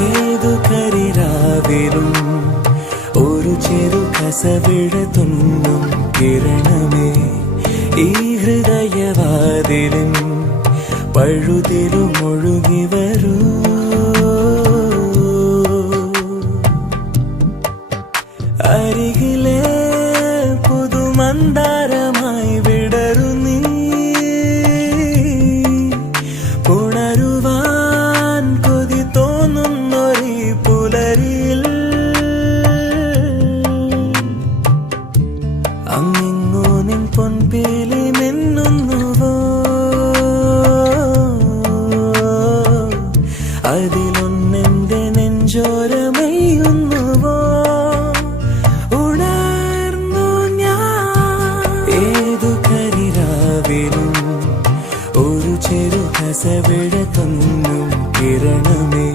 ഏതു കരിരാവിലും ഒരു ചെറു കസവിട തുന്നും കിരണമേ ഈ ഹൃദയവാതിലിൻ പഴുതിലും ഒഴുകി വരൂ. അരികിലെ പുതുമന്ദാരമായി വിടരു നീ, ഉണരുവാൻ കൊതി തോന്നുന്നൊരീ പുലരിയിൽ. അങ്ങിങ്ങോ നിൻ പൊൻപേലി മിന്നുന്നുവോ, അതിലൊന്നെന്റെ നെഞ്ചോര